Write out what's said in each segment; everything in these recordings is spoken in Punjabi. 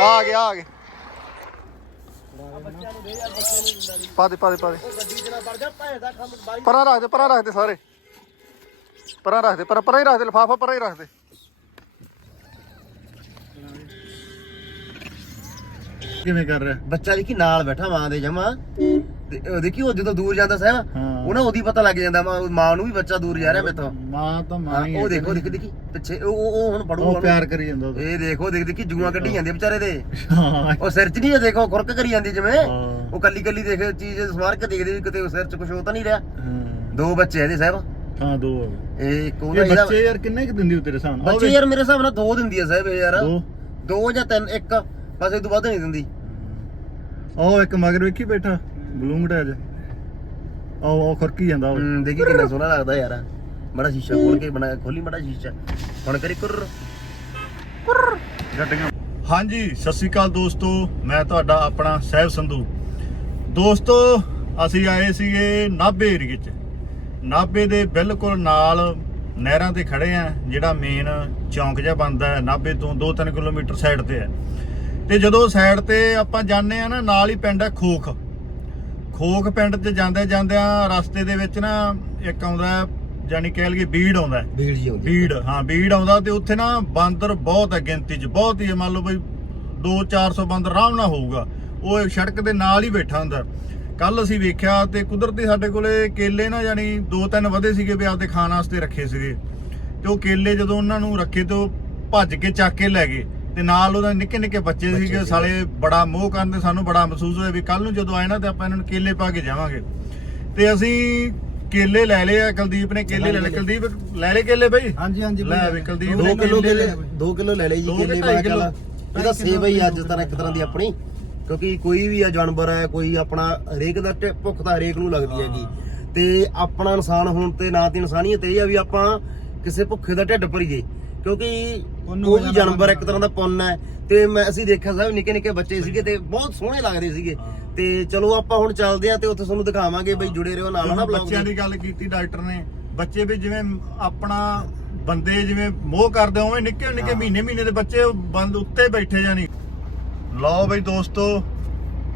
ਆ ਗਿਆ ਆ ਗਿਆ। ਪਾ ਦੇ ਪਾ ਦੇ ਪਾ ਦੇ। ਪਰਾਂ ਰੱਖ ਦੇ, ਪਰਾਂ ਰੱਖ ਦੇ ਸਾਰੇ। ਪਰਾਂ ਰੱਖ ਦੇ, ਪਰਾਂ ਪਰਾਂ ਹੀ ਰੱਖ ਦੇ, ਲਫਾਫਾ ਪਰਾਂ ਹੀ ਰੱਖ ਦੇ। ਕਿਵੇਂ ਕਰ ਰਿਹਾ? ਬੱਚਾ ਜੀ ਕੀ ਨਾਲ ਬੈਠਾ ਮਾਂ ਦੇ ਜਮਾ? ਦੇਖੀ ਉਹ ਜਦੋਂ ਦੂਰ ਜਾਂਦਾ ਸਾਹਿਬ ਹਾਂ। ਉਹਨਾਂ ਉਹਦੀ ਪਤਾ ਲੱਗ ਜਾਂਦਾ ਮਾਂ ਮਾਂ ਨੂੰ ਵੀ ਬੱਚਾ ਦੂਰ ਜਾ ਰਿਹਾ ਮੇਥੋਂ। ਮਾਂ ਤਾਂ ਮਾਂ ਹੀ ਉਹ ਦੇਖੋ ਦੇਖੀ ਦੇਖੀ ਪਿੱਛੇ ਉਹ ਉਹ ਉਹ ਹੁਣ ਪੜੂ ਉਹ ਪਿਆਰ ਕਰੀ ਜਾਂਦਾ ਉਹਦਾ। ਇਹ ਦੇਖੋ ਦੇਖ ਦੇਖੀ ਜੂਆਂ ਕੱਢੀ ਜਾਂਦੇ ਵਿਚਾਰੇ ਦੇ। ਹਾਂ। ਉਹ ਸਿਰ 'ਚ ਨਹੀਂ ਇਹ ਦੇਖੋ ਖੁਰਕ ਕਰੀ ਜਾਂਦੀ ਜਿਵੇਂ। ਹਾਂ। ਉਹ ਕੱਲੀ ਕੱਲੀ ਦੇਖ ਚੀਜ਼ ਸਮਾਰ ਕੇ ਦੇਖਦੇ ਵੀ ਕਿਤੇ ਉਹ ਸਿਰ 'ਚ ਕੁਝ ਹੋ ਤਾਂ ਨਹੀਂ ਰਿਹਾ। ਹਾਂ। ਦੋ ਬੱਚੇ ਇਹਦੇ ਸਾਹਿਬ। ਹਾਂ ਦੋ ਹੋ ਗਏ ਇਹ ਉਹਦਾ ਇਹ ਇਹਦਾ ਬੱਚੇ ਯਾਰ ਕਿੰਨੇ ਕੁ ਦਿੰਦੀ ਹੋ ਤੇਰੇ ਸਾਹਮਣੇ ਬੱਚੇ ਯਾਰ ਮੇਰੇ ਹਿਸਾਬ ਨਾਲ ਦੋ ਦਿੰਦੀ ਆ ਸਾਹਿਬ ਇਹ ਯਾਰ। ਦੋ? ਦੋ ਜਾਂ ਤਿੰਨ ਇੱਕ। ਬਸ ਇਹ ਤੋਂ ਵੱਧ ਨਹੀਂ ਦਿੰਦੀ। ਉਹ ਇੱਕ ਮਗਰ ਵੇਖੀ ਬੈਠਾ। ਬਲੂੰਗੜਾ ਜਿਹਾ ਉਹ ਉਹ ਖੁਰਕੀ ਜਾਂਦਾ ਉਹ ਹੂੰ ਦੇਖੀ ਕਿੰਨਾ ਸੋਹਣਾ ਲੱਗਦਾ ਯਾਰ। ਬੜਾ ਸ਼ੀਸ਼ਾ ਖੋਲ ਕੇ ਬਣਾ ਖੋਲੀ ਬੜਾ ਸ਼ੀਸ਼ਾ। ਹੁਣ ਕਰੀ ਕੁਰ। ਗੱਡੀਆਂ। ਹਾਂਜੀ ਸਤਿ ਸ਼੍ਰੀ ਅਕਾਲ ਦੋਸਤੋ। ਮੈਂ ਤੁਹਾਡਾ ਆਪਣਾ ਸਹਿਬ ਸੰਧੂ। ਦੋਸਤੋ ਅਸੀਂ ਆਏ ਸੀਗੇ ਨਾਭੇ ਏਰੀਏ 'ਚ। ਨਾਭੇ ਦੇ ਬਿਲਕੁਲ ਨਾਲ ਨਹਿਰਾਂ ਤੇ ਖੜੇ ਆ ਜਿਹੜਾ ਮੇਨ ਚੌਂਕ ਜਿਹਾ ਬਣਦਾ ਹੈ ਨਾਭੇ ਤੋਂ 2-3 ਕਿਲੋਮੀਟਰ ਸਾਈਡ ਤੇ ਹੈ। ਤੇ ਜਦੋਂ ਸਾਈਡ ਤੇ ਆਪਾਂ ਜਾਂਦੇ ਆ ਨਾ ਨਾਲ ਹੀ ਪਿੰਡ ਹੈ ਖੋਖ। ਖੋਖ ਪਿੰਡ 'ਚ ਜਾਂਦੇ ਜਾਂਦਿਆਂ ਰਸਤੇ ਦੇ ਵਿੱਚ ਨਾ ਇੱਕ ਆਉਂਦਾ ਜਾਣੀ ਕਹਿ ਲਈਏ ਬੀੜ ਆਉਂਦਾ। ਭੀੜ ਜੀ ਹੁੰਦੀ ਬੀੜ ਹਾਂ ਬੀੜ ਆਉਂਦਾ ਤੇ ਉੱਥੇ ਨਾ ਬਾਂਦਰ ਬਹੁਤ ਹੈ ਗਿਣਤੀ 'ਚ ਬਹੁਤ ਹੀ ਮੰਨ ਲਓ ਬਈ 2-400 ਬਾਂਦਰ ਆਰਾਮ ਨਾਲ ਹੋਊਗਾ। ਉਹ ਸੜਕ ਦੇ ਨਾਲ ਹੀ ਬੈਠਾ ਹੁੰਦਾ ਕੱਲ ਅਸੀਂ ਵੇਖਿਆ ਤੇ ਕੁਦਰਤੀ ਸਾਡੇ ਕੋਲੇ ਕੇਲੇ ਨਾ ਜਾਨੀ ਦੋ ਤਿੰਨ ਵਧੇ ਸੀਗੇ ਵੀ ਆਪਦੇ ਖਾਣ ਵਾਸਤੇ ਰੱਖੇ ਸੀਗੇ। ਤੇ ਉਹ ਕੇਲੇ ਜਦੋਂ ਉਹਨਾਂ ਨੂੰ ਰੱਖੇ ਤੇ ਉਹ ਭੱਜ ਕੇ ਚੱਕ ਕੇ ਲੈ ਗਏ। ਤੇ ਨਾਲ ਉਹਦਾ ਨਿੱਕੇ ਨਿੱਕੇ ਬੱਚੇ ਸੀਗੇ। ਸਾਲੇ ਬੜਾ ਮੋਹ ਕਰਨ ਤੇ ਸਾਨੂੰ ਬੜਾ ਮਹਿਸੂਸ ਹੋਇਆ ਵੀ ਕੱਲ ਨੂੰ ਜਦੋਂ ਆਏ ਨਾ ਤੇ ਆਪਾਂ ਇਹਨਾਂ ਨੂੰ ਕੇਲੇ ਪਾ ਕੇ ਜਾਵਾਂਗੇ। ਤੇ ਅਸੀਂ ਕੇਲੇ ਲੈ ਲਏ ਆ ਕੁਲਦੀਪ ਨੇ ਕੇਲੇ ਲੈ ਲਏ। ਕੁਲਦੀਪ ਲੈ ਲਏ ਕੇਲੇ ਬਈ? ਹਾਂਜੀ ਹਾਂਜੀ ਲੈ ਵੀ ਕੁਲਦੀਪ। 2 ਨੇ ਕਿਲੋ ਕੇਲੇ ਕੇਲੇ 2 ਕਿਲੋ ਲੈ ਲਈ ਜੀ ਕੇਲੇ ਮੈਂ ਕਿੱਲੋ? ਇਹਦਾ ਸੇਵਾ ਹੀ ਅੱਜ ਤਰ੍ਹਾਂ ਇੱਕ ਤਰ੍ਹਾਂ ਦੀ ਆਪਣੀ। ਕਿਉਂਕਿ ਕੋਈ ਵੀ ਆ ਜਾਨਵਰ ਹੈ ਕੋਈ ਆਪਣਾ ਹਰੇਕ ਦਾ ਭੁੱਖ ਤਾਂ ਹਰੇਕ ਨੂੰ ਲੱਗਦੀ ਹੈਗੀ। ਤੇ ਆਪਣਾ ਇਨਸਾਨ ਹੋਣ ਤੇ ਨਾ ਤੇ ਇਨਸਾਨੀਅਤ ਇਹ ਆ ਵੀ ਆਪਾਂ ਕਿਸੇ ਭੁੱਖੇ ਦਾ ਢਿੱਡ ਭਰੀਏ। ਕਿਉਂਕਿ ਉਹ ਵੀ ਜਾਨਵਰ ਇੱਕ ਤਰ੍ਹਾਂ ਦਾ ਪੁੰਨ ਹੈ। ਤੇ ਮੈਂ ਅਸੀਂ ਦੇਖਿਆ ਸਾਹਿਬ ਨਿੱਕੇ ਨਿੱਕੇ ਬੱਚੇ ਸੀਗੇ ਤੇ ਬਹੁਤ ਸੋਹਣੇ ਲੱਗਦੇ ਸੀਗੇ। ਤੇ ਚਲੋ ਆਪਾਂ ਹੁਣ ਚੱਲਦੇ ਆ ਤੇ ਉੱਥੇ ਤੁਹਾਨੂੰ ਦਿਖਾਵਾਂਗੇ ਬਈ ਜੁੜੇ ਰਹੋ ਨਾਲ ਨਾ ਜਦੋਂ ਬਲੌਗ ਬੱਚਿਆਂ ਦੀ। ਗੱਲ ਕੀਤੀ ਡਾਕਟਰ ਨੇ ਬੱਚੇ ਵੀ ਜਿਵੇਂ ਆਪਣਾ ਬੰਦੇ ਜਿਵੇਂ ਮੋਹ ਕਰਦੇ ਉਵੇਂ ਨਿੱਕੇ ਨਿੱਕੇ ਮਹੀਨੇ ਮਹੀਨੇ ਦੇ ਬੱਚੇ ਬੰਦ ਉੱਤੇ ਬੈਠੇ ਜਾਨੀ ਲਓ ਬਈ ਦੋਸਤੋ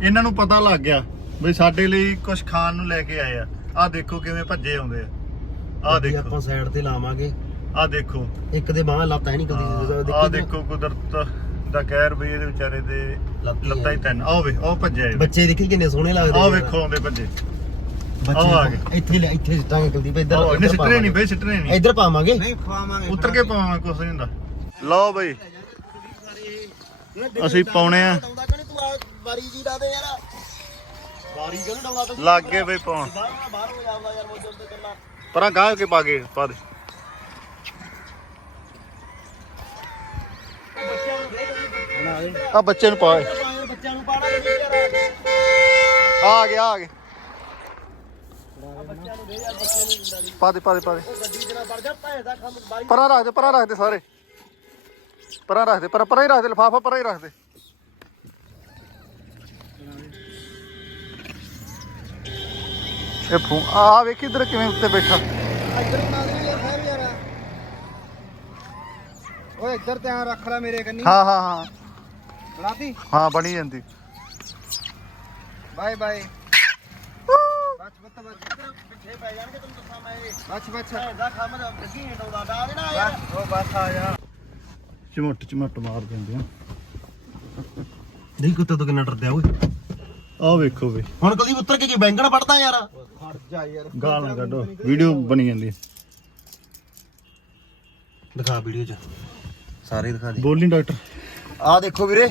ਇਹਨਾਂ ਨੂੰ ਪਤਾ ਲੱਗ ਗਿਆ ਬਈ ਸਾਡੇ ਲਈ ਕੁਝ ਖਾਣ ਨੂੰ ਲੈ ਕੇ ਆਏ ਆ। ਆਹ ਦੇਖੋ ਕਿਵੇਂ ਭੱਜੇ ਆਉਂਦੇ ਆ। ਆਪਾਂ ਦੇਖੋ। ਸਾਈਡ ਤੇ ਲਾਵਾਂਗੇ। ਆਹ ਦੇਖੋ ਇੱਕ ਦੇ ਬਾਹਾਂ ਲੱਤ ਹੈ ਨਹੀਂ ਕਦੀ ਆਹ ਦੇਖੋ ਕੁਦਰਤ ਦਾ ਕਹਿਰ ਬਈ ਇਹਦੇ ਵਿਚਾਰੇ ਦੇ ਲੱਤ ਹੀ ਤਿੰਨ ਆਹ ਵੇ ਉਹ ਭੱਜੇ ਆਏ ਬੱਚੇ ਦੇਖੀ ਕਿੰਨੇ ਸੋਹਣੇ ਲੱਗਦੇ ਆਹ। ਵੇਖੋ ਆਉਂਦੇ ਭੱਜੇ ਬੱਚੇ ਆ ਗਏ। ਇੱਥੇ ਲੈ ਇੱਥੇ ਸਿੱਟਾਂਗੇ ਕੁਲਦੀਪ ਇੱਧਰ ਆਹ ਇਹਨੇ ਸਿੱਟਣੇ ਨਹੀਂ ਪਾਵਾਂਗੇ। ਬਈ ਸਿੱਟਣੇ ਨਹੀਂ ਇੱਧਰ ਪਾਵਾਂਗੇ ਨਹੀਂ ਖਵਾਵਾਂਗੇ ਉਤਰ ਕੇ ਪਾਵਾਂ ਕੁਛ ਨਹੀਂ ਹੁੰਦਾ ਲਓ ਬਈ ਅਸੀਂ ਪਾਉਣੇ ਆ ਆ ਵਾਰੀ ਜੀ ਦਾ ਦੇ ਯਾਰ ਵਾਰੀ ਕਿਉਂ ਡਾਉਂਦਾ ਤੂੰ ਲੱਗ ਗਏ ਬਈ ਪਾਉਣ ਬਾਹਰ ਬਾਹਰ ਹੋ ਜਾਂਦਾ ਯਾਰ ਮੋਜਲ ਤੇ ਕਰਨਾ ਪਰਾਂ ਗਾਹ ਕੇ ਪਾ ਦੇ ਬੱਚਿਆਂ ਨੂੰ ਦੇ ਬਣਾ ਦੇ ਆ ਬੱਚੇ ਨੂੰ ਪਾ ਪਾਏ। ਬੱਚਿਆਂ ਨੂੰ ਪਾਣਾ ਆ ਗਿਆ ਆ ਗਿਆ ਪਾ ਦੇ ਪਾ ਦੇ ਦੇ ਪਰਾਂ ਰੱਖ ਦੇ ਪਰਾਂ ਰੱਖ ਦੇ ਸਾਰੇ। ਪਰਾਂ ਰੱਖ ਦੇ ਪਰਾਂ ਪਰਾਂ ਹੀ ਰੱਖ ਦੇ ਲਫਾਫਾ ਪਰਾਂ ਹੀ ਰੱਖ ਦੇ। ਇਹ ਫੂ ਆ ਵੇਖੀ ਇਧਰ ਕਿਵੇਂ ਉੱਤੇ ਬੈਠਾ। ਓਏ ਇੱਧਰ ਧਿਆਨ ਰੱਖ ਲੈ ਮੇਰੇ ਕੰਨੀ। ਹਾਂ ਹਾਂ ਹਾਂ। ਬਣਾਤੀ? ਹਾਂ ਬਣੀ ਜਾਂਦੀ। Bye bye. ਬਚ ਬੱਤ ਬਚ ਪਿੱਛੇ ਪੈ ਜਾਣਗੇ ਤੈਨੂੰ ਦੱਸਾਂ ਮੈਂ ਇਹ। ਬਚ ਬਚ ਭੈਣ ਦਾ ਕੰਮ ਦਾ ਗੱਡੀ ਨਹੀਂ ਡਾਉਂਦਾ ਡਾ ਦੇਣਾ ਯਾਰ। ਬਸ ਉਹ ਬਸ ਆ ਜਾ ਚਮਟ ਚਮਟ ਮਾਰ ਦਿੰਦੇ ਆ। ਨਹੀਂ ਕੁੱਤੇ ਤੋਂ ਕਿੰਨਾ ਡਰਦਾ ਓਏ। ਆ ਵੇਖੋ ਬਈ ਹੁਣ ਕਦੀ ਉੱਤਰ ਕੇ ਕੀ ਬੈਂਗਣ ਪੜਦਾ ਯਾਰ। ਖੜ ਜਾ ਯਾਰ। ਗਾਲ ਨਾ ਕੱਢੋ। ਵੀਡੀਓ ਬਣੀ ਜਾਂਦੀ। ਹੈ। ਦਿਖਾ ਵੀਡੀਓ ਚ। ਸਾਰੇ ਦਿਖਾ ਦੇ ਬੋਲੀ ਡਾਕਟਰ। ਆਹ ਦੇਖੋ ਵੀਰੇ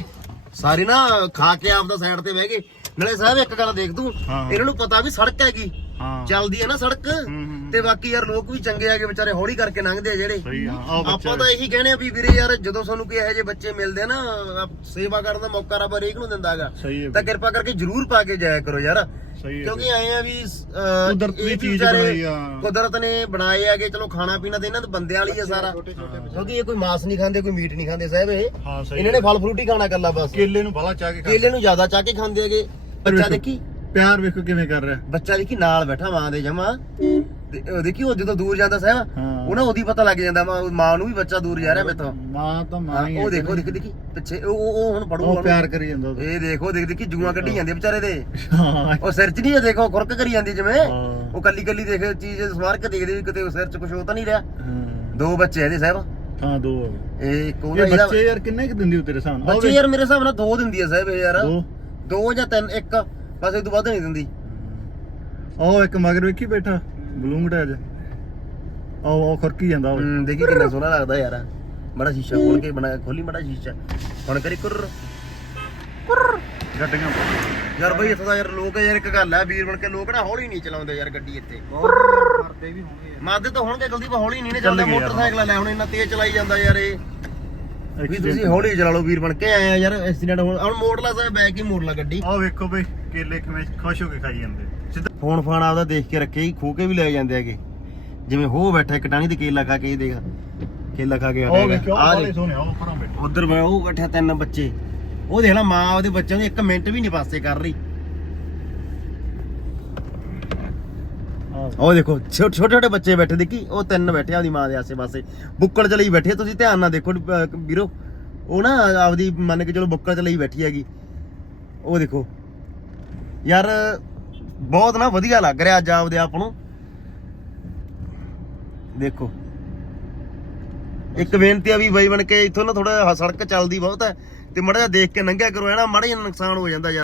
ਸਾਰੇ ਨਾ ਖਾ ਕੇ ਆਪਦਾ ਸਾਈਡ ਤੇ ਬਹਿ ਗਏ। ਨਾਲੇ ਸਾਹਿਬ ਇੱਕ ਗੱਲ ਦੇਖ ਤੂੰ। ਇਹਨਾਂ ਨੂੰ ਪਤਾ ਵੀ ਸੜਕ ਹੈਗੀ। ਹਾਂ। ਚੱਲਦੀ ਹੈ ਨਾ ਸੜਕ। ਹੂੰ। ਤੇ ਬਾਕੀ ਯਾਰ ਲੋਕ ਵੀ ਚੰਗੇ ਆਗੇ ਵਿਚਾਰੇ ਹੌਲੀ ਕਰਕੇ ਲੰਘਦੇ ਆ ਜਿਹੜੇ। ਸਹੀ ਆ ਆਹ ਬੱਚਾ ਆਪਾਂ ਤਾਂ ਇਹੀ ਕਹਿੰਦੇ ਆ ਵੀ ਵੀਰੇ ਯਾਰ ਜਦੋਂ ਤੁਹਾਨੂੰ ਕੋਈ ਇਹੋ ਜਿਹੇ ਬੱਚੇ ਮਿਲਦੇ ਆ ਨਾ ਆਪ- ਸੇਵਾ ਕਰਨ ਦਾ ਮੌਕਾ ਰੱਬ ਹਰੇਕ ਨੂੰ ਦਿੰਦਾ ਹੈਗਾ। ਸਹੀ ਹੈ ਤਾਂ ਕਿਰਪਾ ਕਰਕੇ ਜਰੂਰ ਪਾ ਕੇ ਜਾਇਆ ਕਰੋ ਯਾਰ। ਸਹੀ ਹੈ ਕਿਉਂਕਿ ਆਏ ਆ ਵੀ ਅਹ, ਕੁਦਰਤ ਇਹ ਵੀ ਚੀਜ਼ ਵਿਚਾਰੇ ਬਣਾਈ ਆ। ਕੁਦਰਤ ਨੇ ਬਣਾਏ ਆਗੇ ਚਲੋ ਖਾਣਾ ਪੀਣਾ ਤੇ ਇਹਨਾਂ ਦੇ ਬੰਦਿਆਂ ਲਈ ਆ ਸਾਰਾ। ਕਿਉਂਕਿ ਇਹ ਕੋਈ ਮਾਸ ਨਹੀਂ ਖਾਂਦੇ ਕੋਈ ਮੀਟ ਨਹੀਂ ਖਾਂਦੇ ਸਾਹਿਬ ਇਹ। ਹਾਂ ਸਹੀ ਇਹਨਾਂ ਨੇ ਫਲ ਫਰੂਟ ਹੀ ਖਾਣਾ ਕੱਲਾ ਬਸ। ਕੇਲੇ ਨੂੰ ਬਾਲਾ ਚਾਹ ਕੇ ਕੇਲੇ ਨੂੰ ਜ਼ਿਆਦਾ ਚਾਹ ਕੇ ਖਾਂਦੇ ਹੈਗੇ। ਬੱਚਾ। ਦੇਖੀ। ਪਿਆਰ ਵੇਖੋ ਕਿਵੇਂ ਕਰ ਰਿਹਾ। ਬੱਚਾ ਦੇਖੀ ਨਾਲ ਬੈਠਾ ਮਾਂ ਦੇ ਜਮਾ। ਦੇਖੀ ਉਹ ਜਦੋਂ ਦੂਰ ਜਾਂਦਾ ਸਾਹਿਬ ਹਾਂ। ਉਹਨਾਂ ਉਹਦੀ ਪਤਾ ਲੱਗ ਜਾਂਦਾ ਮਾਂ ਮਾਂ ਨੂੰ ਵੀ ਬੱਚਾ ਦੂਰ ਜਾ ਰਿਹਾ ਮੇਥੋਂ। ਮਾਂ ਤਾਂ ਮਾਂ ਹੀ ਉਹ ਹੈ ਦੇਖੋ ਦੇਖ ਦੇਖੀ ਪਿੱਛੇ ਉਹ ਉਹ ਹੁਣ ਪੜੂਗਾ ਉਹ ਪਿਆਰ ਕਰੀ ਜਾਂਦਾ। ਇਹ ਦੇਖੋ ਦੇਖ ਦੇਖੀ ਜੂਆਂ ਕੱਢੀ ਜਾਂਦੇ ਵਿਚਾਰੇ ਦੇ। ਹਾਂ। ਉਹ ਸਿਰ 'ਚ ਨਹੀਂ ਦੇਖੋ ਖੁਰਕ ਕਰੀ ਜਾਂਦੀ ਜਿਵੇਂ। ਹਾਂ। ਉਹ ਕੱਲੀ ਕੱਲੀ ਦੇਖ ਚੀਜ਼ ਸਵਾਰ ਕੇ ਦੇਖਦੇ ਵੀ ਕਿਤੇ ਉਹ ਸਿਰ 'ਚ ਕੁਝ ਹੋ ਤਾਂ ਨਹੀਂ ਰਿਹਾ। ਹਾਂ। ਦੋ ਬੱਚੇ ਇਹਦੇ ਸਾਹਿਬ ਹਾਂ ਦੋ। ਹੋ ਇਹ ਇਹਦਾ ਬੱਚੇ ਯਾਰ ਕਿੰਨੇ ਕਿ ਦਿੰਦੀ ਹੋ ਤੇਰੇ ਸਾਹਮਣੇ ਬੱਚੇ ਯਾਰ ਮੇਰੇ ਹਿਸਾਬ ਨਾਲ ਦੋ ਦਿੰਦੀ ਆ ਸਾਹਿਬ ਯਾਰ। ਦੋ? ਦੋ ਜਾਂ ਤਿੰਨ ਇੱਕ ਬਸ ਇਹ ਤੋਂ ਵੱਧ ਨਹੀਂ ਦਿੰਦੀ। ਉਹ ਇੱਕ ਮਗਰ ਵੇਖੀ ਬੈਠਾ ਬਲੂੰਗ ਟੈਜ ਉਹ ਉਹ ਖੁਰਕੀ ਜਾਂਦਾ ਉਹ ਹੂੰ ਦੇਖੀ ਕਿੰਨਾ ਸੋਹਣਾ ਲੱਗਦਾ ਯਾਰ। ਬੜਾ ਸ਼ੀਸ਼ਾ ਖੋਲ ਕੇ ਬਣਾ ਖੋਲੀ ਬੜਾ ਸ਼ੀਸ਼ਾ। ਹੁਣ ਕਰੀ ਕੁਰ। ਗੱਡੀਆਂ ਯਾਰ ਬਈ ਇੱਥੋਂ ਦਾ ਯਾਰ ਲੋਕ ਯਾਰ ਇੱਕ ਗੱਲ ਹੈ ਵੀਰ ਬਣ ਕੇ ਲੋਕ ਨਾ ਹੌਲੀ ਨਹੀਂ ਚਲਾਉਂਦੇ ਯਾਰ ਗੱਡੀ ਇੱਥੇ। ਬਹੁਤ ਕਰਦੇ ਵੀ ਹੋਣਗੇ ਮਾਦੇ ਤਾਂ ਹੋਣਗੇ ਗਲਤੀ ਪਾ ਹੌਲੀ ਨਹੀਂ ਨੇ ਚੱਲ ਚੱਲਦਾ। ਮੋਟਰਸਾਈਕਲ ਲੈ ਹੁਣ ਇੰਨਾ ਤੇਜ਼ ਚਲਾਈ ਜਾਂਦਾ ਯਾਰ ਇਹ। ਵੀ ਤੁਸੀਂ ਹੌਲੀ ਚਲਾ ਲਓ ਵੀਰ ਬਣ ਕੇ ਆਏ ਆ ਯਾਰ ਐਕਸੀਡੈਂਟ ਹੁਣ। ਹੁਣ ਮੋੜ ਲਾ ਬੈਕ ਹੀ ਮੋੜ ਲਾ ਗੱਡੀ। ਆਹ ਵੇਖੋ ਬਈ ਕੇਲੇ ਕਿਵੇਂ ਖੁਸ਼ ਹੋ ਕੇ ਖਾਈ ਜਾਂਦੇ। ਸਿੱਧਾ ਫੋਨ ਫਾਨ ਆਪਦਾ ਦੇਖ ਕੇ ਰੱਖੇ ਹੀ ਖੋ ਕੇ ਵੀ ਲੈ ਜਾਂਦੇ ਹੈਗੇ। ਜਿਵੇਂ ਹੋ ਬੈਠਾ ਇੱਕ ਟਾਣੀ ਤੇ ਕੇਲਾ ਖਾ ਕੇ ਇਹ ਦੇਖ। ਕੇਲਾ ਖਾ ਕੇ ਆ ਸੋਹਣੇ ਆ, ਉਹ ਪਰਾਂ ਬੈਠੇ। ਉਧਰ ਮੈਂ ਉਹ ਬੈਠਾ ਤਿੰਨ ਬੱਚੇ। ਉਹ ਦੇਖ ਲੈ ਮਾਂ ਉਹਦੇ ਬੱਚਿਆਂ ਨੂੰ ਇੱਕ ਮਿੰਟ ਵੀ ਨਹੀਂ ਪਾਸੇ ਕਰ ਰਹੀ ਆਹ ਉਹ ਦੇਖੋ ਛੋਟੇ ਛੋਟੇ ਛੋਟੇ ਬੱਚੇ ਬੈਠੇ ਦੇਖੀ, ਉਹ ਤਿੰਨ ਬੈਠੇ ਆਪਦੀ ਮਾਂ ਦੇ ਆਸੇ-ਪਾਸੇ। ਬੁੱਕੜ ਚ ਲਈ ਬੈਠੇ ਤੁਸੀਂ ਧਿਆਨ ਨਾਲ ਦੇਖੋ ਵੀਰੋ, ਉਹ ਨਾ ਆਪਦੀ ਮੰਨ ਕੇ ਚਲੋ ਬੁੱਕੜ ਚ ਲਈ ਬੈਠੀ ਹੈਗੀ। ਉਹ ਦੇਖੋ, ਯਾਰ, ਬਹੁਤ ਨਾ ਵਧੀਆ ਲੱਗ ਰਿਹਾ ਅੱਜ ਆਪਦੇ ਆਪ ਨੂੰ। ਦੇਖੋ, ਇੱਕ ਬੇਨਤੀ ਆ ਵੀ ਬਾਈ ਬਣ ਕੇ ਇੱਥੋਂ ਨਾ ਥੋੜਾ ਸੜਕ ਚੱਲਦੀ ਬਹੁਤ ਹੈ, ਤੇ ਮੜਾ ਜਿਹਾ ਦੇਖ ਕੇ ਲੰਘਿਆ ਕਰੋ ਹੈ ਨਾ ਮੜਾ ਜਿਹਾ ਨੁਕਸਾਨ ਹੋ ਜਾਂਦਾ ਯਾਰ।